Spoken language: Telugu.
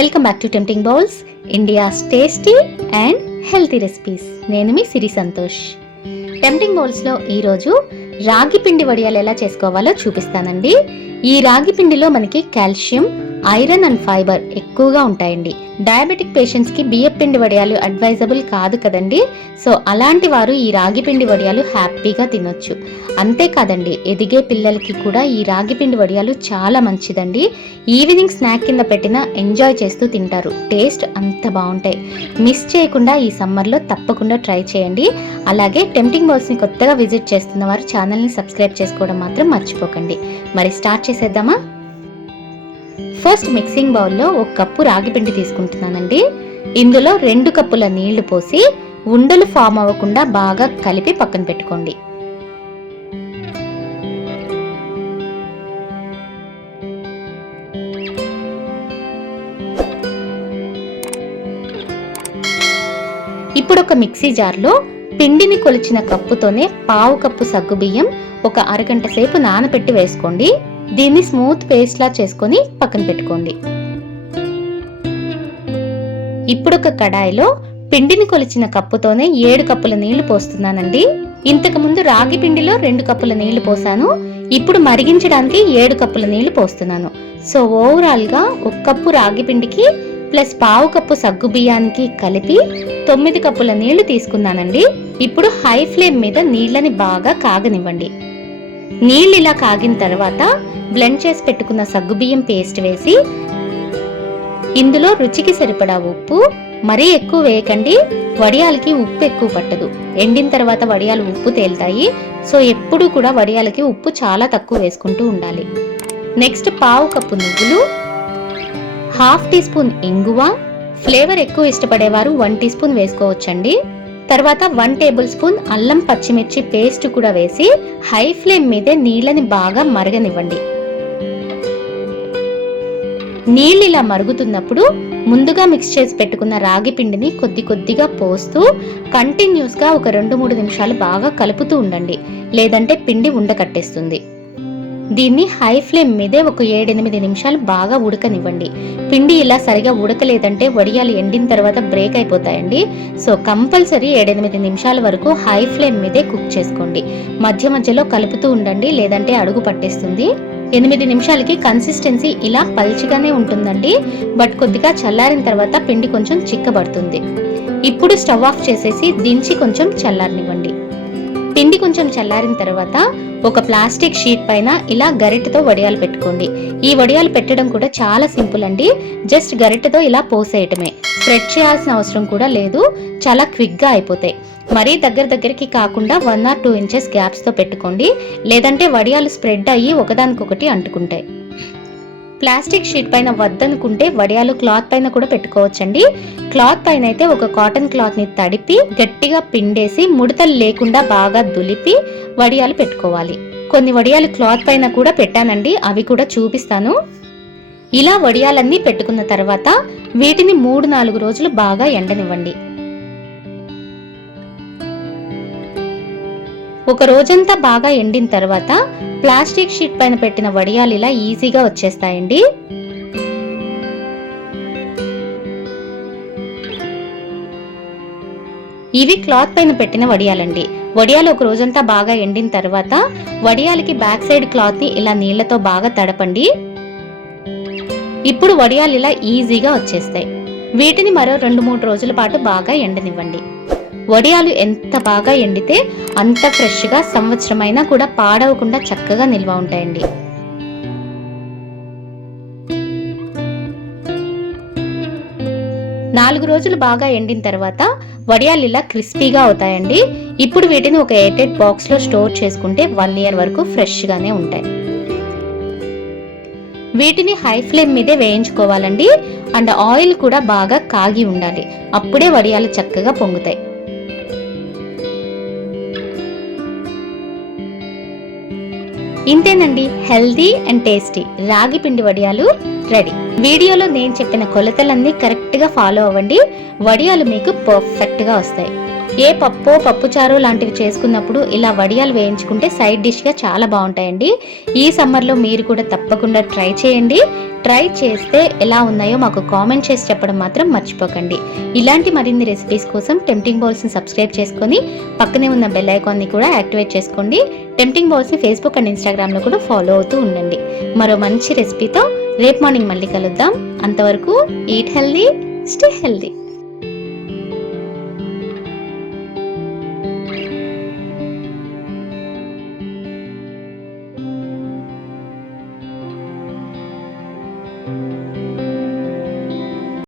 Welcome back to tempting bowls, India's tasty and healthy recipes. నేను మీ సిరి సంతోష్. టెంప్టింగ్ బౌల్స్లో ఈరోజు రాగి పిండి వడియాలు ఎలా చేసుకోవాలో చూపిస్తానండి. ఈ రాగి పిండిలో మనకి కాల్షియం, ఐరన్ అండ్ ఫైబర్ ఎక్కువగా ఉంటాయండి. డయాబెటిక్ పేషెంట్స్ కి బియ్యం పిండి వడియాలు అడ్వైజబుల్ కాదు కదండి. సో అలాంటి వారు ఈ రాగి పిండి వడియాలు హ్యాపీగా తినొచ్చు. అంతేకాదండి, ఎదిగే పిల్లలకి కూడా ఈ రాగి పిండి వడియాలు చాలా మంచిదండి. ఈవినింగ్ స్నాక్ కింద పెట్టినా ఎంజాయ్ చేస్తూ తింటారు. టేస్ట్ అంత బాగుంటాయి. మిస్ చేయకుండా ఈ సమ్మర్లో తప్పకుండా ట్రై చేయండి. అలాగే టెంప్టింగ్ బౌల్స్ని కొత్తగా విజిట్ చేస్తున్న వారు ఛానల్ని సబ్స్క్రైబ్ చేసుకోవడం మాత్రం మర్చిపోకండి. మరి స్టార్ట్ చేసేద్దామా? ఫస్ట్ మిక్సింగ్ బౌల్లో 1 కప్పు రాగి పిండి తీసుకుంటున్నానండి. ఇందులో 2 కప్పుల నీళ్లు పోసి ఉండలు ఫామ్ అవ్వకుండా బాగా కలిపి పక్కన పెట్టుకోండి. ఇప్పుడు ఒక మిక్సీ జార్లో పిండిని కొలిచిన కప్పుతోనే 1/2 కప్పు సగ్గుబియ్యం ఒక అరగంట సేపు నానబెట్టి వేసుకోండి. దీన్ని స్మూత్ పేస్ట్ లా చేసుకొని పక్కన పెట్టుకోండి. ఇప్పుడు ఒక కడాయిలో పిండిని కొలిచిన కప్పుతోనే 7 కప్పుల నీళ్లు పోస్తున్నానండి. ఇంతకు ముందు రాగి పిండిలో 2 కప్పుల నీళ్లు పోసాను. ఇప్పుడు మరిగించడానికి 7 కప్పుల నీళ్లు పోస్తున్నాను. సో ఓవరాల్ గా 1 కప్పు రాగి పిండికి ప్లస్ 1/2 కప్పు సగ్గు బియ్యానికి కలిపి 9 కప్పుల నీళ్లు తీసుకున్నానండి. ఇప్పుడు హై ఫ్లేమ్ మీద నీళ్ళని బాగా కాగనివ్వండి. నీళ్ళు ఇలా కాగిన తర్వాత బ్లెండ్ చేసి పెట్టుకున్న సగ్గుబియ్యం పేస్ట్ వేసి ఇందులో రుచికి సరిపడా ఉప్పు, మరీ ఎక్కువ వేయకండి, వడియాలకి ఉప్పు ఎక్కువ పట్టదు. ఎండిన తర్వాత వడియాలు ఉప్పు తేలుతాయి. సో ఎప్పుడు కూడా వడియాలకి ఉప్పు చాలా తక్కువ వేసుకుంటూ ఉండాలి. నెక్స్ట్ 1/2 కప్పు నువ్వులు, 1/2 టీ స్పూన్ ఇంగువ, ఫ్లేవర్ ఎక్కువ ఇష్టపడేవారు 1 టీ స్పూన్ వేసుకోవచ్చండి. తర్వాత 1 టేబుల్ స్పూన్ అల్లం పచ్చిమిర్చి పేస్ట్ కూడా వేసి హై ఫ్లేమ్ మీదే నీళ్ళని బాగా మరగనివ్వండి. నీళ్ళు ఇలా మరుగుతున్నప్పుడు ముందుగా మిక్స్ చేసి పెట్టుకున్న రాగి పిండిని కొద్ది కొద్దిగా పోస్తూ కంటిన్యూస్ గా ఒక 2-3 నిమిషాలు బాగా కలుపుతూ ఉండండి, లేదంటే పిండి ఉండకట్టేస్తుంది. దీన్ని హై ఫ్లేమ్ మీదే ఒక 7-8 నిమిషాలు బాగా ఉడకనివ్వండి. పిండి ఇలా సరిగా ఉడకలేదంటే వడియాలు ఎండిన తర్వాత బ్రేక్ అయిపోతాయండి. సో కంపల్సరీ 7-8 నిమిషాల వరకు హై ఫ్లేమ్ మీదే కుక్ చేసుకోండి. మధ్య మధ్యలో కలుపుతూ ఉండండి, లేదంటే అడుగు పట్టేస్తుంది. 8 నిమిషాలకి కన్సిస్టెన్సీ ఇలా పల్చిగానే ఉంటుందండి. బట్ కొద్దిగా చల్లారిన తర్వాత పిండి కొంచెం చిక్కబడుతుంది. ఇప్పుడు స్టవ్ ఆఫ్ చేసేసి దించి కొంచెం చల్లారనివ్వండి. పిండి కొంచెం చల్లారిన తర్వాత ఒక ప్లాస్టిక్ షీట్ పైన ఇలా గరిటెతో వడియాలు పెట్టుకోండి. ఈ వడియాలు పెట్టడం కూడా చాలా సింపుల్ అండి. జస్ట్ గరిటెతో ఇలా పోసేయటమే, స్ప్రెడ్ చేయాల్సిన అవసరం కూడా లేదు. చాలా క్విక్ గా అయిపోతాయి. మరీ దగ్గరికి కాకుండా 1 or 2 ఇంచెస్ గ్యాప్స్ తో పెట్టుకోండి, లేదంటే వడియాలు స్ప్రెడ్ అయ్యి ఒకదానికొకటి అంటుకుంటాయి. ప్లాస్టిక్ షీట్ పైన వద్దనుకుంటే వడియాలు క్లాత్ పైన కూడా పెట్టుకోవచ్చండి. క్లాత్ పైన అయితే ఒక కాటన్ క్లాత్ ని తడిపి గట్టిగా పిండేసి ముడతలు లేకుండా బాగా దులిపి వడియాలు పెట్టుకోవాలి. కొన్ని వడియాలు క్లాత్ పైన కూడా పెట్టానండి, అవి కూడా చూపిస్తాను. ఇలా వడియాలన్నీ పెట్టుకున్న తర్వాత వీటిని 3-4 రోజులు బాగా ఎండనివ్వండి. ఒక రోజంతా బాగా ఎండిన తర్వాత ప్లాస్టిక్ షీట్ పైన పెట్టిన వడియాలు ఇలా ఈజీగా వచ్చేస్తాయండి. ఇవి క్లాత్ పైన పెట్టిన వడియాలండి. వడియాలు ఒక రోజంతా బాగా ఎండిన తర్వాత వడియాలకి బ్యాక్ సైడ్ క్లాత్ ని ఇలా నీళ్లతో బాగా తడపండి. ఇప్పుడు వడియాలు ఇలా ఈజీగా వచ్చేస్తాయి. వీటిని మరో 2-3 రోజుల పాటు బాగా ఎండనివ్వండి. వడియాలు ఎంత బాగా ఎండితే అంత ఫ్రెష్ గా సంవత్సరమైనా కూడా పాడవకుండా చక్కగా నిల్వ ఉంటాయండి. నాలుగు రోజులు బాగా ఎండిన తర్వాత వడియాలు ఇలా క్రిస్పీగా అవుతాయండి. ఇప్పుడు వీటిని ఒక ఎయిర్టైట్ బాక్స్ లో స్టోర్ చేసుకుంటే 1 year వరకు ఫ్రెష్ గానే ఉంటాయి. వీటిని హై ఫ్లేమ్ మీదే వేయించుకోవాలండి. అండ్ ఆయిల్ కూడా బాగా కాగి ఉండాలి, అప్పుడే వడియాలు చక్కగా పొంగుతాయి. ఇంతేనండి, హెల్దీ అండ్ టేస్టీ రాగి పిండి వడియాలు రెడీ. వీడియోలో నేను చెప్పిన కొలతలన్నీ కరెక్ట్ గా ఫాలో అవ్వండి, వడియాలు మీకు పర్ఫెక్ట్ గా వస్తాయి. ఏ పప్పుచారు లాంటివి చేసుకున్నప్పుడు ఇలా వడియాలు వేయించుకుంటే సైడ్ డిష్గా చాలా బాగుంటాయండి. ఈ సమ్మర్లో మీరు కూడా తప్పకుండా ట్రై చేయండి. ట్రై చేస్తే ఎలా ఉన్నాయో మాకు కామెంట్ చేసి చెప్పడం మాత్రం మర్చిపోకండి. ఇలాంటి మరిన్ని రెసిపీస్ కోసం టెంప్టింగ్ బౌల్స్ని సబ్స్క్రైబ్ చేసుకొని పక్కనే ఉన్న బెల్ ఐకాన్ని కూడా యాక్టివేట్ చేసుకోండి. టెంప్టింగ్ బౌల్స్ని ఫేస్బుక్ అండ్ ఇన్స్టాగ్రామ్లో కూడా ఫాలో అవుతూ ఉండండి. మరో మంచి రెసిపీతో రేపు మార్నింగ్ మళ్ళీ కలుద్దాం. అంతవరకు ఈట్ హెల్దీ, స్టే హెల్దీ.